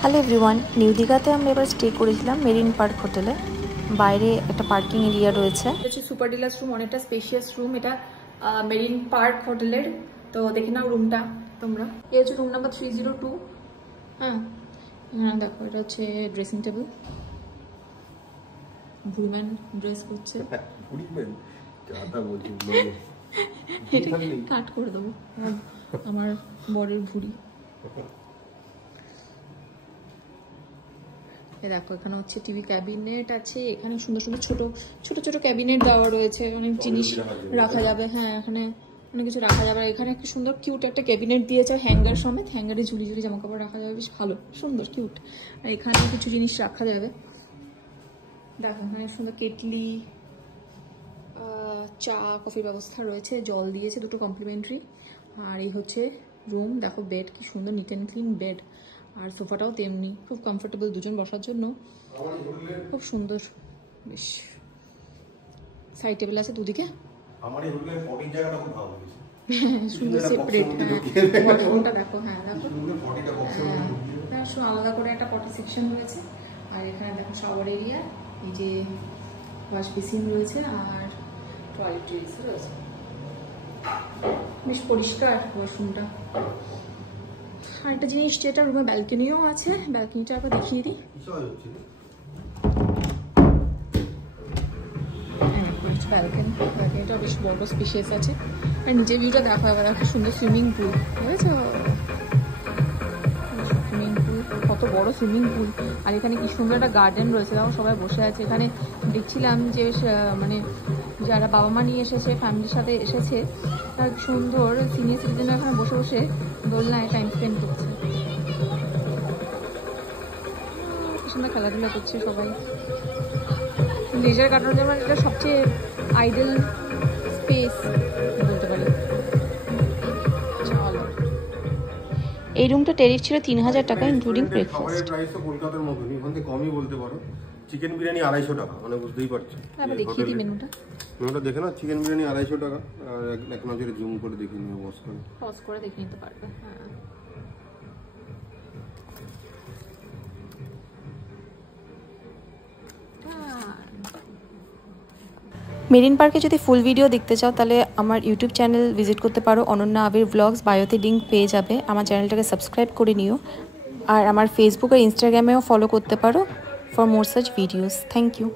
Hello everyone, new দীঘাতে আমরা এবার স্টে করেছিলাম মেরিন পার্ক হোটেলে। বাইরে একটা পার্কিং এরিয়া রয়েছে। এটা হচ্ছে সুপার ডিলাক্স রুম, অনেকটা স্পেশিয়াস রুম। এটা মেরিন পার্ক হোটেলের। তো দেখে নাও রুমটা তোমরা। এই হচ্ছে রুম নাম্বার 302। হ্যাঁ হ্যাঁ, দেখো এটা হচ্ছে ড্রেসিং টেবিল। উইমেন ড্রেস করছে। কাট করে দেবো আমার বরের ভুঁড়ি। দেখো এখানে হচ্ছে টিভি ক্যাবিনেট আছে। এখানে সুন্দর সুন্দর ছোট ছোট ছোট ক্যাবিনেট দেওয়া রয়েছে, অনেক জিনিস রাখা যাবে। হ্যাঁ, এখানে অনেক কিছু রাখা যাবে। এখানে একটা সুন্দর কিউট একটা ক্যাবিনেট দিয়েছে হ্যাঙ্গার সমেত। হ্যাঙ্গারে ঝুলি ঝুলি জামা কাপড় রাখা যাবে, বেশ ভালো সুন্দর কিউট। আর এখানে কিছু জিনিস রাখা যাবে। দেখো এখানে সুন্দর কেটলি, চা কফির ব্যবস্থা রয়েছে, জল দিয়েছে দুটো কমপ্লিমেন্টারি। আর এই হচ্ছে রুম। দেখো বেড কি সুন্দর, নিট অ্যান্ড ক্লিন বেড। আর সোফাটাও তেমনি খুব কমফোর্টেবল, দুজন বসার জন্য খুব সুন্দর। বেশ সাইড টেবিল আছে দুদিকে। আমার এই হোটেলের পটিং জায়গাটা খুব ভালো লেগেছে। সুন্দর সেপারেট। ওয়াশরুমটা দেখো। হ্যাঁ দেখো, আলাদা করে একটা পটি সেকশন রয়েছে। আর এখানে দেখো শাওয়ার এরিয়া, এই যে ওয়াশ বেসিন রয়েছে আর টয়লেট্রিজ রয়েছে। বেশ পরিষ্কার ওয়াশরুমটা। আর একটা জিনিস যেটা রুমে ব্যালকনিও আছে, ব্যালকনিটা আবার দেখিয়ে দিই। ব্যালকনিটা বেশ বড় স্পেশিয়াস আছে। আর নিচের ভিউটা দেখা যাবে। একটা সুন্দর সুইমিং পুল, বুঝেছো? সুইমিং পুল, কত বড় সুইমিং পুল। আর এখানে কি সুন্দর একটা গার্ডেন রয়েছে। দেখো সবাই বসে আছে এখানে। দেখছিলাম যে মানে যারা বাবা মা নিয়ে এসেছে, ফ্যামিলির সাথে এসেছে, তার সুন্দর সিনিয়র সিটিজেনরা এখানে বসে বসে দোলনায় টাইম স্পেন্ড করছে। কি সুন্দর খেলাধুলা করছে সবাই। লেজার কাটানোর জন্য এটা সবচেয়ে আইডল স্পেস বলতে পারি। এই রুমটা ট্যারিফ ছিল 3000 টাকা ইনক্লুডিং ব্রেকফাস্ট। কলকাতার মতনই, ওখান থেকে কমই বলতে পারো। চিকেন বিরিয়ানি 250 টাকা, মানে বুঝতেই পারছো। দেখিয়ে দিই মেনুটা। মেনুটা দেখে না, চিকেন বিরিয়ানি 250 টাকা। আর এক নজরে জুম করে দেখে নিও, পজ করে দেখে নিতে পারবে। হ্যাঁ, মেরিন পার্কে যদি ফুল ভিডিও দেখতে চাও তাহলে আমার ইউটিউব চ্যানেল ভিজিট করতে পারো, অনন্যা আবির ব্লগস। বায়োতে লিঙ্ক পেয়ে যাবে। আমার চ্যানেলটাকে সাবস্ক্রাইব করে নিও। আর আমার ফেসবুক আর ইনস্টাগ্রামেও ফলো করতে পারো for more such videos. Thank you.